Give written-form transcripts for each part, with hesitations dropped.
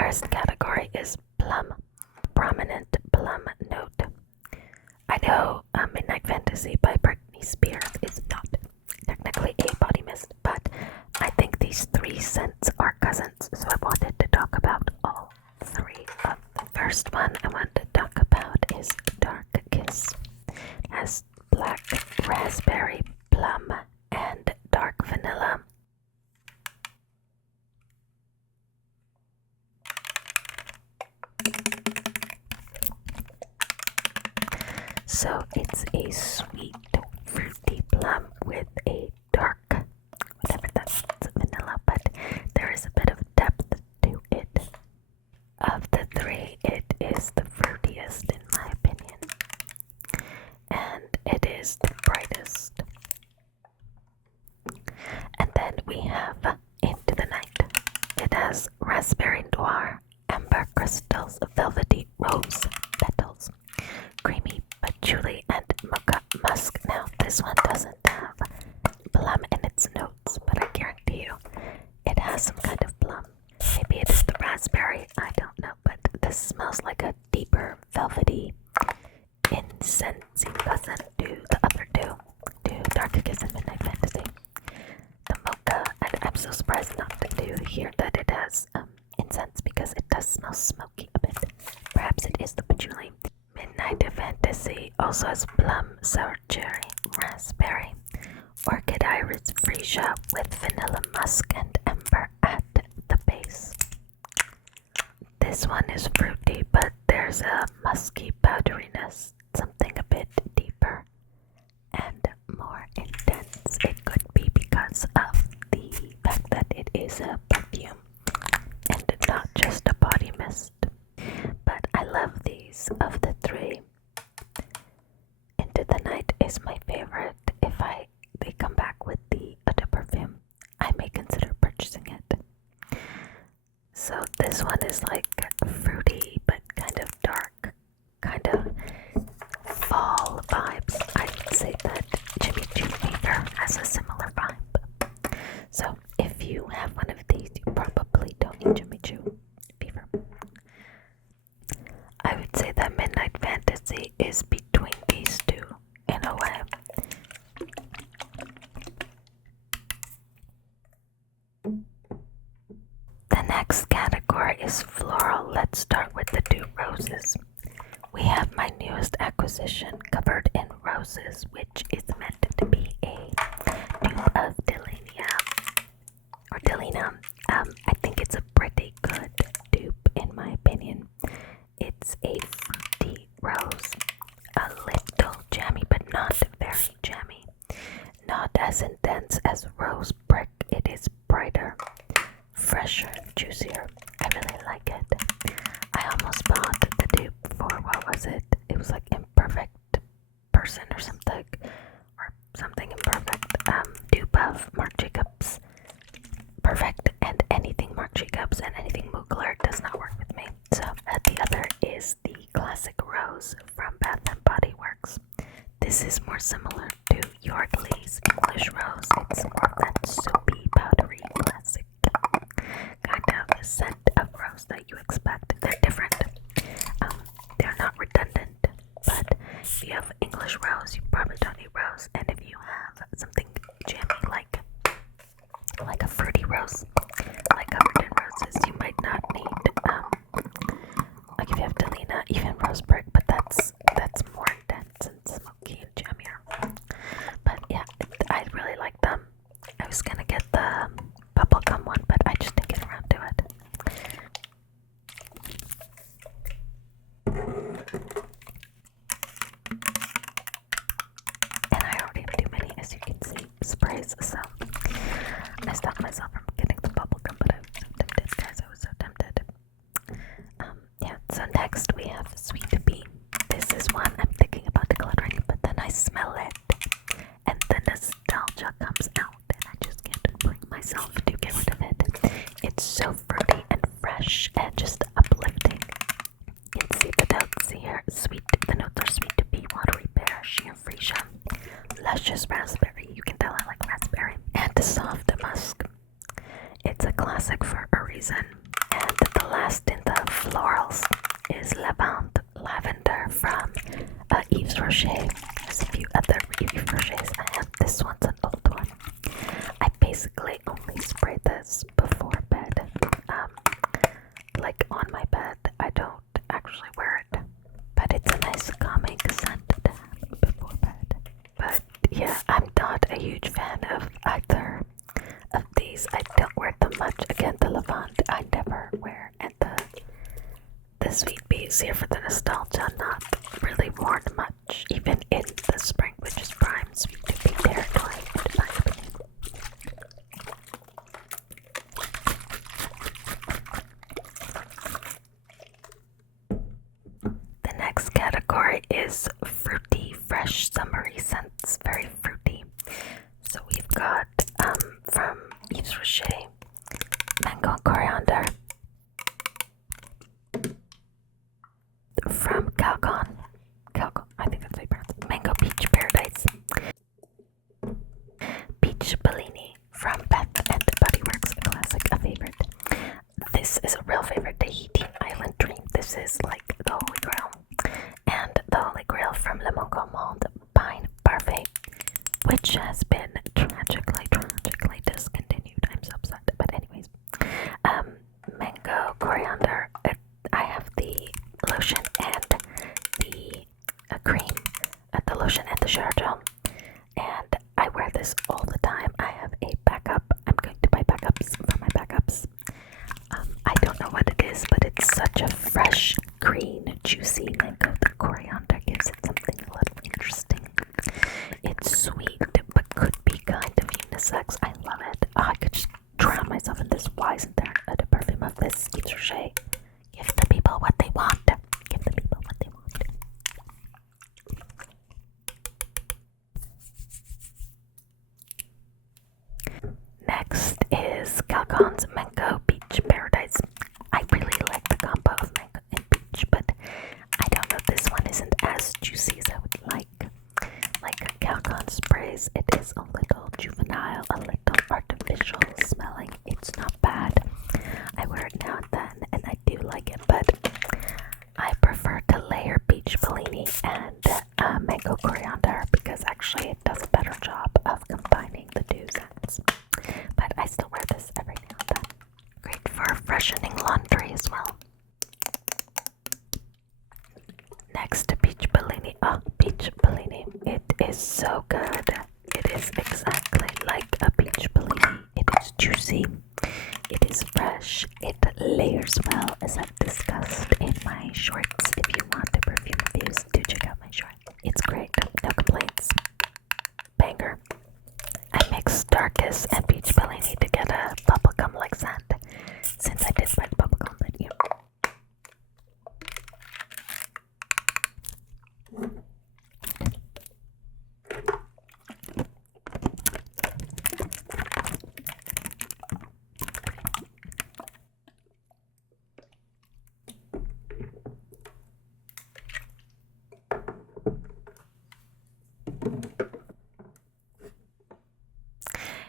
first category is Plum, prominent plum note. I know Midnight Fantasy by Britney Spears is not technically a body mist, but I think these three scents are cousins, so I wanted to talk about all three of them. The first one I want to talk about is Dark Kiss. It has black raspberry, plum, and dark vanilla. So it's a sweet, fruity plum with a dark, whatever that's vanilla, but there is a bit of depth to it. Of the three, it is the fruitiest in my opinion, and it is the brightest. And then we have Into the Night. It has raspberry noir, amber crystals, velvety rose petals, creamy patchouli, and mocha musk. Now, this one doesn't have plum in its notes, but I guarantee you it has some kind of plum. Maybe it is the raspberry, I don't know, but this smells like a deeper, velvety, incensey cousin to the other two, to Dark Kiss and Midnight Fantasy. The mocha, and I'm so surprised not to hear that it has incense because it does smell smoky a bit. Perhaps it is the patchouli. Midnight Fantasy also has plum, sour cherry, raspberry, orchid iris freesia with vanilla musk and amber at the base. This one is fruity, but there's a musky powderiness, something a bit deeper and more intense. It could be because of the fact that it is a perfume and not just a body mist. But I love these of the three. Into the Night is my favorite. If they come back with the other perfume, I may consider purchasing it. So this one is like fruity but kind of dark, kind of fall vibes. I'd say that Jimmy Choo Fever has a similar vibe. So if you have one of these, you probably don't need Jimmy Choo Fever. I would say that Midnight Fantasy is between these two in a way. The next category is floral. Let's start with the two roses. We have my newest acquisition, Covered in Roses, which is meant to be a dupe of Delina. I think it's a pretty good dupe in my opinion. It's a fruity rose, a little jammy, but not very jammy. Not as intense as rose brick. It is brighter, fresher, juicier. I really like it. I almost bought the dupe for, what was it? It was like Imperfect Person or something imperfect. Dupe of Marc Jacobs. Perfect, and anything Marc Jacobs and anything Mugler does not work with me. So the other is the Classic Rose from Bath and Body Works. This is more similar to Yardley's English Rose. It's more of that soapy, powdery, classic kind of scent of rose that you expect. They're different. They're not redundant, but if you have English Rose, you probably don't need rose. And if you have something jammy like a fruity rose, like Covered in Roses, you might not need like if you have Delina, even Rose Brick, but that's more intense and smoky and jammier. But yeah, I really like them. I was gonna get the bubblegum one, but I just didn't get around to it. And I already have too many, as you can see, sprays, so I stopped myself from getting the bubblegum, but I was so tempted, guys. I was so tempted. Yeah, so next we have Sweet Pea. This is one I'm thinking about decluttering, but then I smell it, and the nostalgia comes out, and I just can't bring myself to get rid of it. It's so fruity and fresh and just uplifting. You can see the notes here. Sweet. The notes are sweet pea, watery pear, sheer freesia, luscious raspberry. You can tell I like raspberry, and soft musk. It's a classic for a reason. And the last last in the florals is Lavender from Yves Rocher. There's a few other Yves Rochers. I have this one's an old one. I basically only spray this before bed. Like on my bed. I don't actually wear it. But it's a nice calming scent to have before bed. But yeah, I'm not a huge fan of either of these. I don't wear them much. Again, the Lavande I never wear, and the Sweet Peas here for the nostalgia, not really worn much, even in the spring, which is prime Sweet Pea territory in my opinion. The next category is fruity, fresh, summery scents, very fruity. So we've got from Yves Rocher, Mango and Coriander. From Calgon, I think that's how you pronounce it. Mango Peach Paradise. Peach Bellini from Bath and Body Works, a classic, a favorite. This is a real favorite, Tahiti Island Dream. This is like the Holy Grail. And the Holy Grail from Monde Pine Parfait, which has been tragically discontinued. I'm so upset. But anyways, Mango Coriander. I have the lotion and the cream, the lotion and the shower gel, and I wear this all the time. I have a backup. I'm going to buy backups for my backups. I don't know what it is, but it's such a fresh, green, juicy mango. The coriander gives it something a little interesting. It's sweet, but could be kind of unisex. I love it. Oh, I could just drown myself in this. Why isn't there a perfume of this? Yves Rocher. Give the people what they want. Give the people what they want. Next is Calgon's Mango Peach Paradise. I really like the combo of mango and peach, but I don't know, this one isn't as juicy as I would like. Like Calgon sprays, it is a little juvenile, a little artificial smelling. It's not bad. I wear it now and then, and I do like it, but I prefer to layer Peach Bellini and Mango Coriander because actually it does a better job of combining the two scents. But I still wear this every now and then. Great for freshening laundry as well. Next to Peach Bellini. Oh, Peach Bellini. It is so good. It is exactly like a Peach Bellini. It is juicy. It is fresh. It layers well, as I've discussed in my shorts. If you want the perfume reviews, do check out my short. It's great. No complaints. Banger. I mixed Darkest and Peach Bellini to get a bubblegum-like scent. Since I did write bubblegum, but yeah.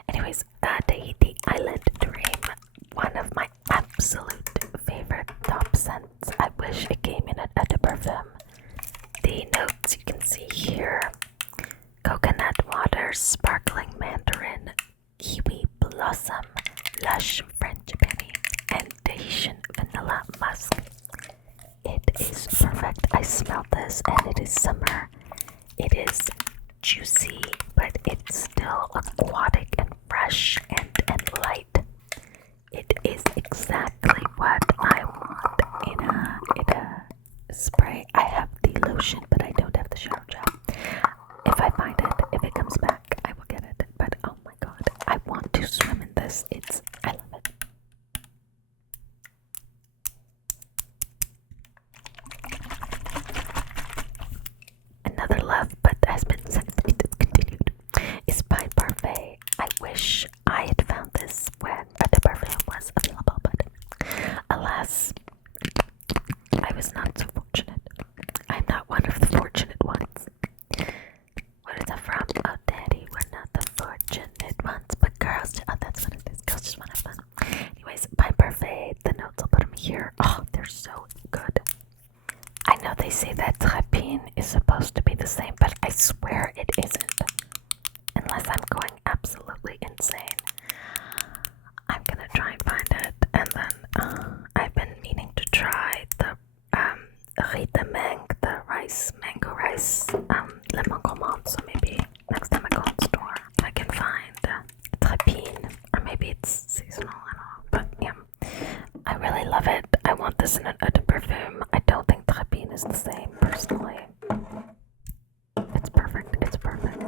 Anyways, Tahiti Island Dream, one of my absolute favorite top scents. I wish it came in at a perfume. The notes you can see here: coconut water, sparkling mandarin, kiwi blossom, lush French berry, and Tahitian vanilla musk. It is perfect. I smell this and it is summer. It is juicy, but it's still aquatic and fresh and light. It is exactly what I want in a spray. I have the lotion, but I don't have the shower gel. If I find it, if it comes back, I will get it. But oh my god, I want to swim in this. I love it. Another love, but has been discontinued, is by Parfait. I wish I had found this when the perfume was available, but alas, I was not so fortunate. I'm not one of the fortunate ones. What is that from? Oh, Daddy, we're not the fortunate ones, but girls. Oh, that's what it is. Girls just want to have fun. Anyways, by Parfait, the notes I'll put them here. Oh, they're so good. I know they say that Trapine is supposed to be the same, but I swear it isn't. Unless I'm going absolutely insane. I'm gonna try and find it. And then I've been meaning to try the Rita Mang, the mango rice, lemon gourmand. So maybe next time I go in the store, I can find Trapine. Or maybe it's seasonal, I don't know. But yeah, I really love it. I want this in an eau de perfume. I don't think Trapine is the same, personally. It's perfect. It's perfect.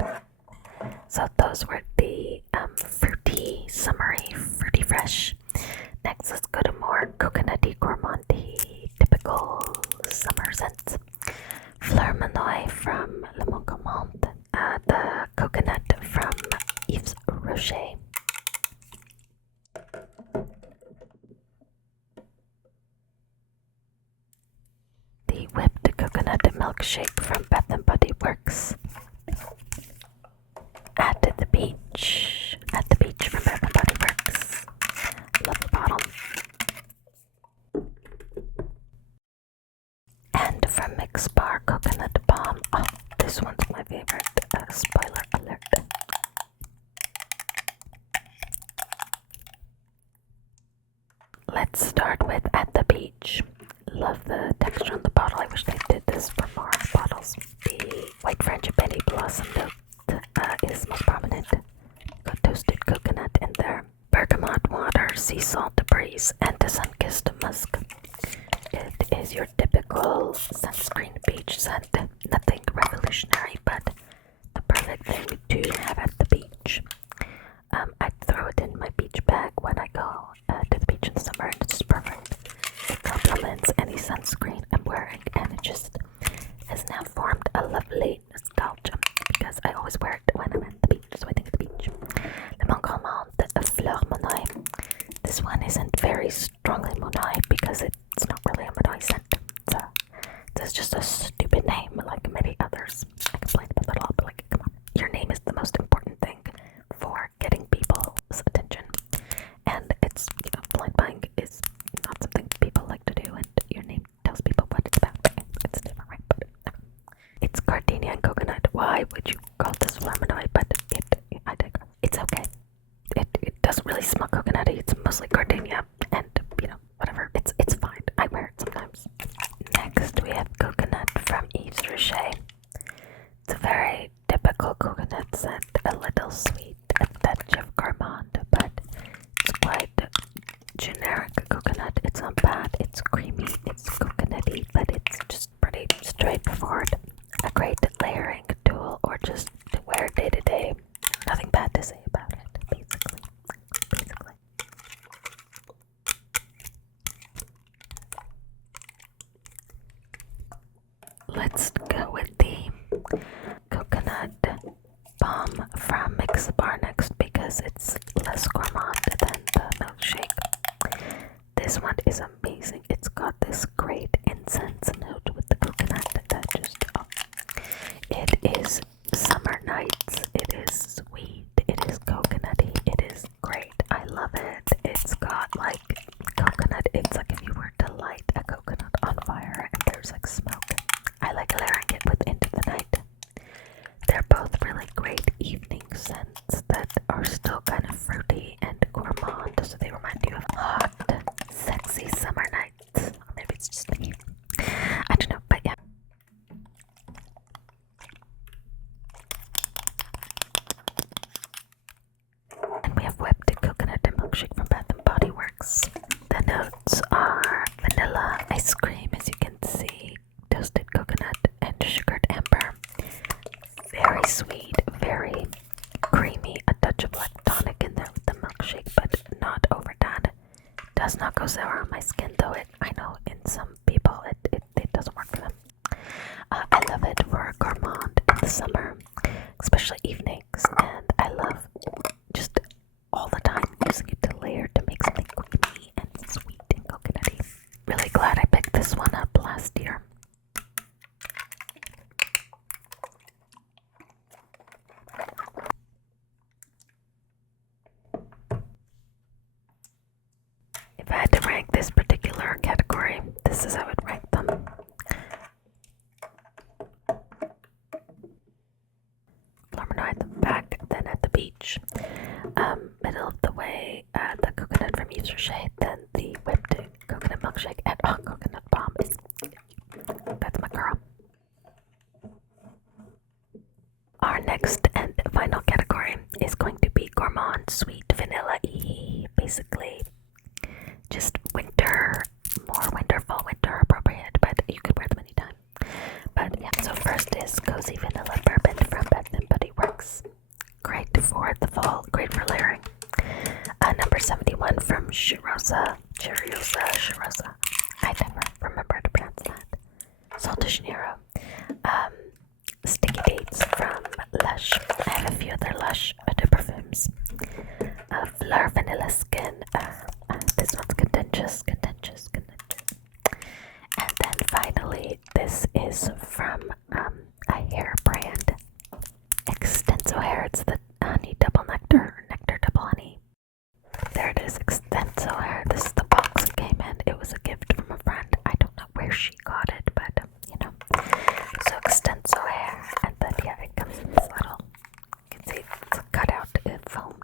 So those were the fruity, summery, fruity fresh. Next, let's go to more coconutty, gourmandy, typical summer scents. Fleur Monoi from Le Monde Gourmand, the coconut from Yves Rocher. The whipped coconut milkshake from Bath and Body Works. At the beach from Bath and Body Works. Love the bottle. And from Mix Bar Coconut Balm. Oh, this one's my favorite. Spoiler alert. Let's start with At the Beach. Love the texture on the bottle. I wish they did this for more bottles. The white frangipani blossom note is most prominent. Got toasted coconut in there. Bergamot water, sea salt breeze, and the sun-kissed musk. It is your typical sunscreen beach scent. Nothing revolutionary, but the perfect thing to have at the beach. I throw it in my beach bag when I go to the beach in the summer, and it's just perfect. It complements any sunscreen I'm wearing, and it just has now formed a lovely nostalgia because I always wear it when I'm at the beach, so I think of the beach. Le Monde Gourmand, the Fleur Monoi. This one isn't very strongly Monoi because it's not really a Monoi scent. It's just a stupid name like many others. I complain about that a lot, but like, come on. Your name is the most important thing for getting people's attention. And it's, blind buying is not something people like to do, and your name tells people what it's about. It's different, right? But it's gardenia and coconut. Why would you call this Fleur Monoi? But I digress. It's okay. It doesn't really smell coconutty. It's mostly gardenia, and whatever. It's fine. I wear it sometimes. Next, we have coconut from Yves Rocher. It's a very typical coconut scent, a little sweet, a touch of gourmand, but it's quite generic coconut. It's not bad. It's creamy. It's coconutty, but it's just pretty straightforward. A great layering tool, or just to wear day to day. Nothing bad to say about it, basically. Let's go with the coconut balm from Mix Bar next because it's less gourmand than the milkshake. This one is amazing. It's got this great incense note with the coconut that just, it is summer nights. It is sweet. It is coconutty. It is great. I love it. It's got like coconut. It's like if you were to light a coconut on fire and there's like smoke. I like layering it with Into the Night. They're both really great evening scents that are still kind of fruity and gourmand, so they remind you of hot, sexy summer nights. Or maybe it's just me. I don't know, but yeah. And we have whipped coconut and milkshake from Bath and Body Works. The notes are vanilla, ice cream, as you can see, toasted coconut, and sugared amber. Very sweet, very creamy, a touch of lactonic in there with the milkshake, but not overdone. Does not go sour on my skin, though I know in some people it doesn't work for them. I love it for a gourmand in the summer, especially evenings, and I love just all the time using it to layer to make something creamy and sweet and coconutty. Really glad I picked this one up last year. If I had to rank this particular this is how I would rank them. Monoi at the back, then at the beach. Middle of the way, the coconut from Yves Rocher, then the whipped coconut milkshake, and coconut bomb is. That's my girl. Our next and final category is going to be Gourmand Sweet Vanilla E. Basically, just winter, more winter, fall, winter appropriate, but you could wear them anytime. But yeah, so first is Cozy Vanilla Bourbon from Bath & Body Works. Great for the fall, great for layering. Number 71 from Cheirosa. I never remember how to pronounce that. Salt de Janeiro. Sticky Dates from LUSH. I have a few other LUSH perfumes. Fleur Vanilla Skin. This one's contentious. And then finally, this is from a hair brand, Extenso Hair. It's the honey double nectar double honey. There it is, Extenso Hair. This is the box it came in. It was a gift from a friend. I don't know where she got it, but you know. So Extenso Hair, and then yeah, it comes in this little. You can see it's cut out, foamed.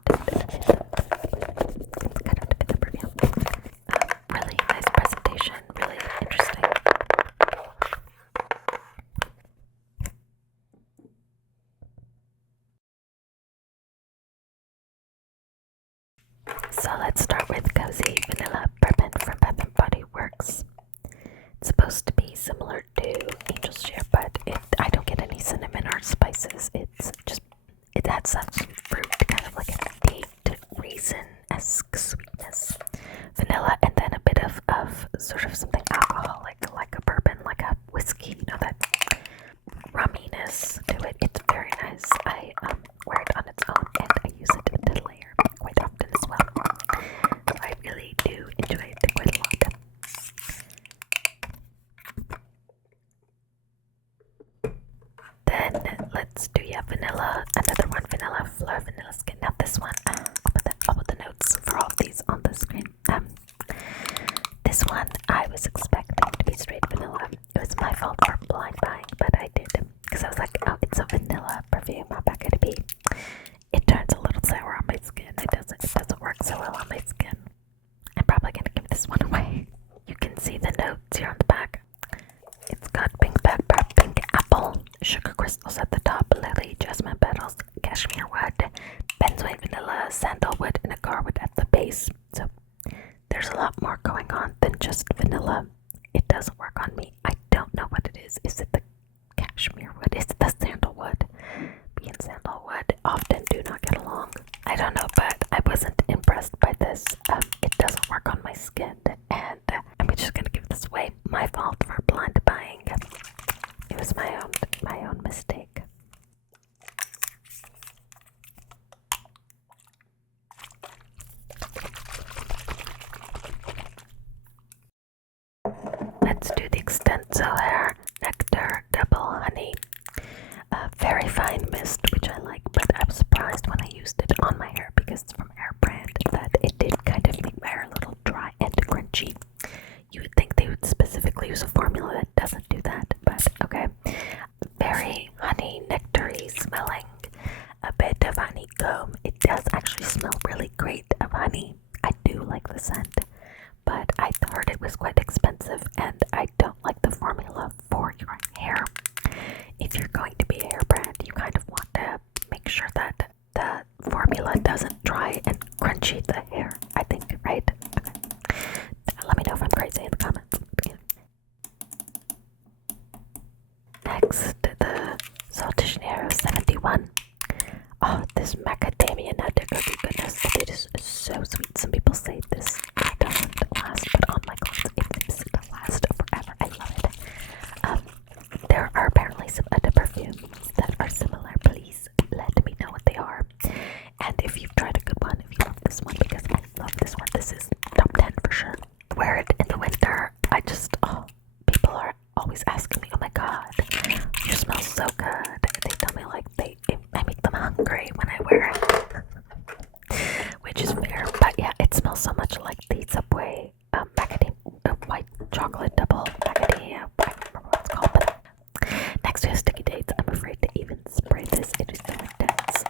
It's cut out to be the perfume. Really nice presentation. Really interesting. So let's start with Cozy Vanilla Bourbon from Bath & Body Works. It's supposed to be similar to Angel's Share, but I don't get any cinnamon or spices. It's just, it adds some fruit, kind of like a date raisin-esque sweetness. Vanilla, and then a bit of sort of something alcoholic, like a bourbon, like a whiskey, you know, that rumminess to it. It's very nice. I wear it on its own, and I use it to layer quite often as well. So I really do enjoy it quite a lot. Then let's do vanilla. Another one, vanilla, Fleur, vanilla skin. Now this one, I'll put the notes for all of these on the screen. This one I was expecting to be straight vanilla. It was my fault for blind buying, but I did, because I was like, oh, it's a vanilla perfume. How bad could it be? It turns a little sour on my skin. It doesn't work so well on my skin. I'm probably gonna give this one away. You can see the notes here on the back. It's got pink pepper, pink apple, sugar crystals at the top, lily, jasmine petals, cashmere wood, benzoin vanilla, sandalwood, and agarwood at the base. So there's a lot more going on than just vanilla. It doesn't work on me. I don't know what it is. Is it the cashmere wood? Is it the sandalwood? Me and sandalwood often do not get along. I don't know, but I wasn't impressed by this. It doesn't work on my skin, and I'm just gonna give this away. My fault for blind buying. It was my own mistake. Let's do the Extenso Hair Nectar Double Honey. Very fine mist, which I like, but I was surprised when I used it on my hair because it's from Air Brand that it did kind of make my hair a little dry and crunchy. You would think they would specifically use a formula that doesn't do that, but okay. Very honey, nectary smelling, a bit of honeycomb. It does actually smell really great of honey. I do like the scent, but I heard it was quite expensive, and I don't like the formula for your hair. If you're going to be a hair brand, you kind of want to make sure that the formula doesn't dry and crunchy the hair, I think, right? Okay. Let me know if I'm crazy in the comments. Next, the Salt de Janeiro 71. Oh, this macadamia nut cookie, goodness, it is so sweet. Some people say this doesn't last, but on my clothes, it seems to last forever. I love it. There are apparently some other perfumes that are similar. Please let me know what they are. And if you've tried a good one, if you love this one, because I love this one. This is top 10 for sure. Wear it in the winter. People are always asking me, oh my god, you smell so good. They tell me like I make them hungry when I wear it. chocolate double macadamia. I don't remember what it's called. But next we have sticky dates. I'm afraid to even spray this. It is so intense.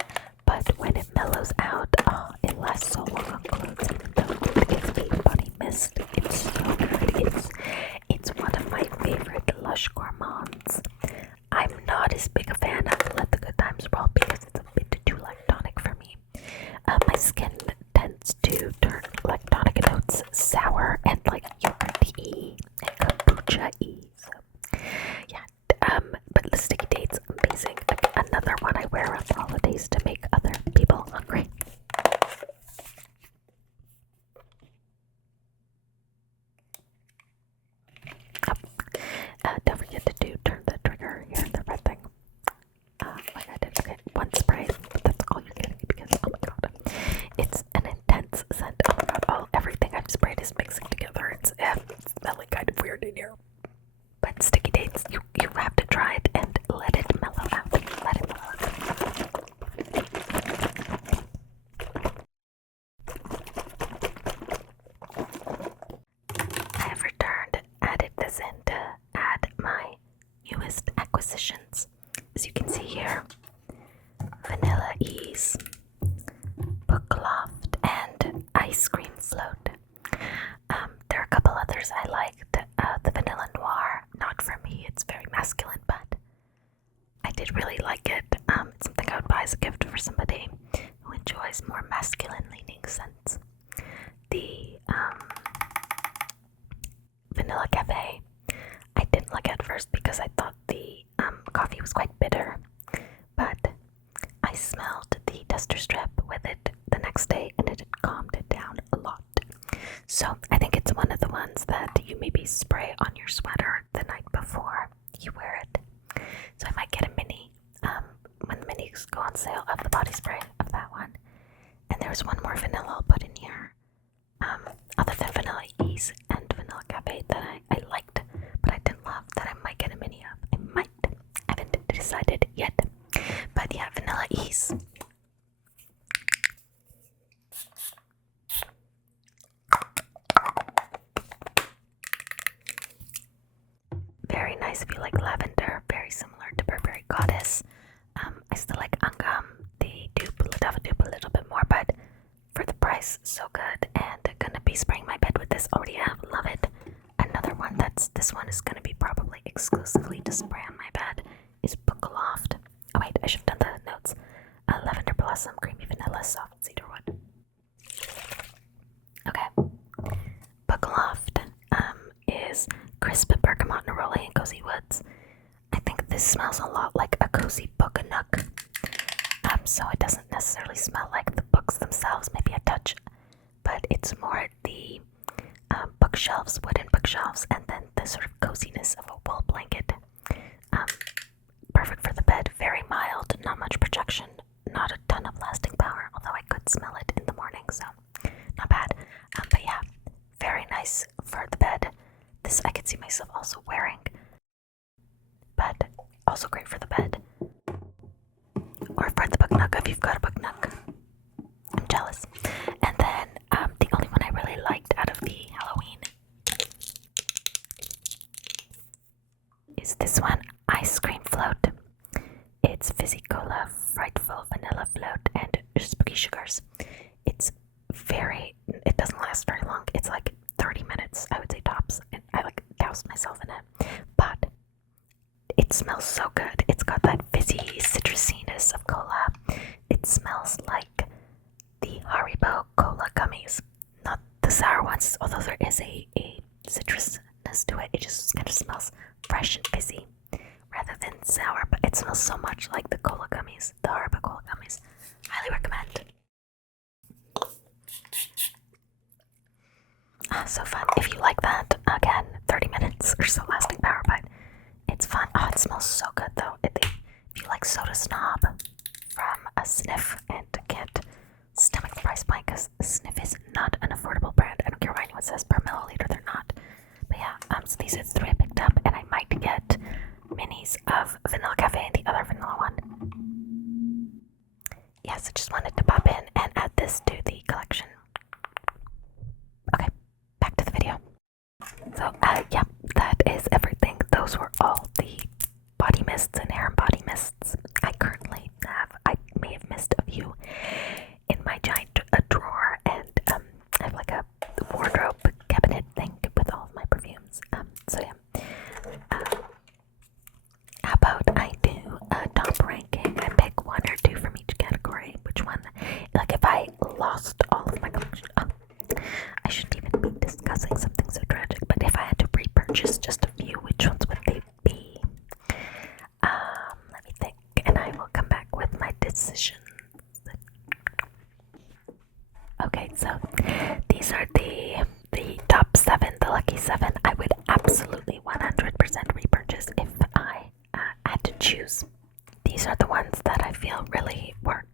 But when it mellows out, oh, it lasts so long on clothes. Even though it's a body mist, it's so good. It's one of my favorite LUSH Gourmands. I'm not as big a fan of Let the Good Times Roll because it's a bit too lactonic for me. My skin tends to turn lactonic notes sour and like yogurt-y and kombucha-y. So yeah, but the sticky dates amazing. Like, another one I wear on holidays to make other people hungry. Don't forget to turn the trigger here, the red thing. Like I did. Okay, one spray, but that's all you're getting because oh my god, it's an intense scent. Oh my god, everything I've sprayed is mixing together. It's smelling kind of weird in here. But sticky dates, you have to try it and let it mellow out. Let it mellow out. I have returned, added this in to add my newest acquisitions. As you can see here, Vanilla Ease, Book Loft, and Ice Cream Float. There are a couple others I liked. The Vanilla Noir, not for me, it's very masculine, but I did really like it. It's something I would buy as a gift for somebody who enjoys more masculine leaning scents. The Vanilla Cafe, I didn't like at first because I thought the coffee was quite bitter, but I smelled the tester strip with it the next day and it had calmed it down a lot. So I think it's one of the ones that you maybe spray on your sweater the night before you wear it. So I might get a mini when the minis go on sale of the body spray of that one. And there's one more vanilla I'll put in here. Other than Vanilla Ease and Vanilla Cafe that I liked, but I didn't love, that I might get a mini of. I might. I haven't decided yet. But yeah, Vanilla Ease. Very nice if you like lavender, very similar to Burberry Goddess. I still like Angam, the dupe, Ladava dupe a little bit more, but for the price, so good. And I'm gonna be spraying my bed with this. Already have, love it. Another one this one is gonna be probably exclusively to spray on my bed is Book Loft. Oh wait, I should have done the notes. Lavender Blossom, Creamy Vanilla, Soft Cedarwood. Okay. Book Loft is crisp bergamot, neroli, and cozy woods. I think this smells a lot like a cozy book nook. So it doesn't necessarily smell like the books themselves, maybe a touch, but it's more the bookshelves, wooden bookshelves, and then the sort of coziness of a wool blanket. Perfect for the bed, very mild, not much projection, not a ton of lasting power, although I could smell it in the morning, so not bad. But yeah, very nice for the bed. This I could see myself also wearing, but also great for the bed. Or for the book nook if you've got a book nook. I'm jealous. And then the only one I really liked out of the Halloween is this one, Ice Cream Float. It's fizzy cola, frightful vanilla float, and spooky sugars. It doesn't last very long. It's like 30 minutes, I would say tops, and I like doused myself in it. But it smells so good. It's got that fizzy citrusiness of cola. It smells like the Haribo cola gummies, not the sour ones, although there is a citrusness to it. It just kind of smells fresh and fizzy rather than sour, but it smells so much like the cola gummies, the Haribo cola gummies. Highly recommend. So fun. If you like that, again, 30 minutes or so lasting power, but it's fun. Oh, it smells so good though. If you like Soda Snob from a Sniff and can't stomach the price point, because Sniff is not an affordable brand. I don't care what anyone says per milliliter, they're not. But yeah, so these are the three I picked up, and I might get minis of Vanilla Cafe and the other vanilla one. Yes, I just wanted to pop in and add this to the collection. Okay, back to the video. So, that is everything. Those were all the body mists and hair and body mists I currently have. I may have missed a few in my giant drawer, and I have like a wardrobe cabinet thing with all of my perfumes. So yeah. How about I do a top ranking? I pick one or two from each category. Which one? Like if I lost all of my collection, I shouldn't even be discussing something so tragic. But if I had to repurchase just a few, which ones would they be? Let me think, and I will come back with my decisions. Okay, so these are the top 7, the lucky 7. I would absolutely 100% repurchase if I had to choose. These are the ones that I feel really work.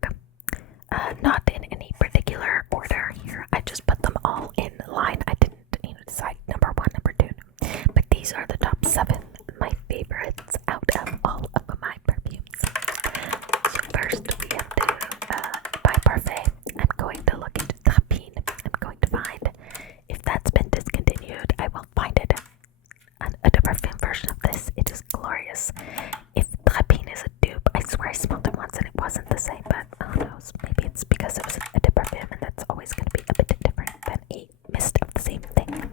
Not in any particular order here. I just put them all in line. I didn't decide number 1, number 2. But these are the top 7, my favorites out of all of my perfumes. So first we have the by Parfait. I'm going to look into Tahiti. I'm going to find if that's been discontinued. I will find it. A de perfume version of this. It is glorious. If Tahiti is a dupe, I swear I smelled it once and it wasn't the same, but who knows? Maybe it's because it was a de perfume and that's always going to be a bit different than a mist of the same thing.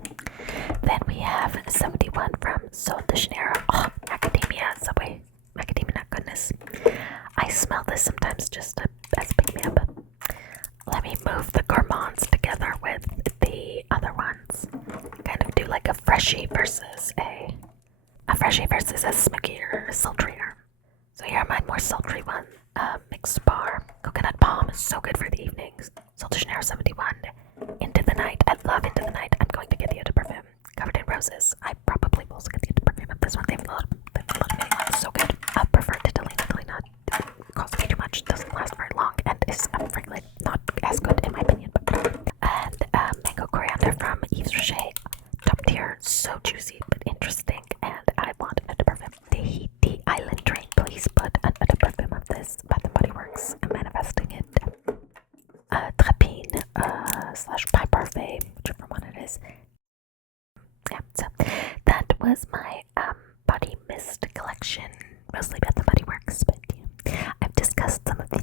Then we have 71 from Sol de Janeiro. Oh, Macadamia, Subway. Macadamia nut goodness. I smell this sometimes just as pick me up. Let me move the Gourmands together with the other ones. Kind of do like a freshie versus a freshie versus a smokier, sultrier. So here are my more sultry one. Mixed bar. Coconut palm is so good for the evenings. Sol de Janeiro 71. Into the Night. I love Into the Night. I'm going to get the eau de perfume. Covered in Roses. I probably will also get the eau de perfume of this one. They've a lot of mini ones. So good. I prefer Titalina. It costs me too much. Doesn't last very long. And is frankly not as good in my opinion. And Mango Coriander from Yves Rocher. Top tier. So juicy but interesting. And I want an eau de perfume. Tahiti Island Train. Please put an eau de perfume of this. Bath and Body Works. I'm manifesting it. Trapine slash by Parfait, whichever one it is. Yeah, so that was my body mist collection, mostly Bath and Body Works, but yeah, I've discussed some of these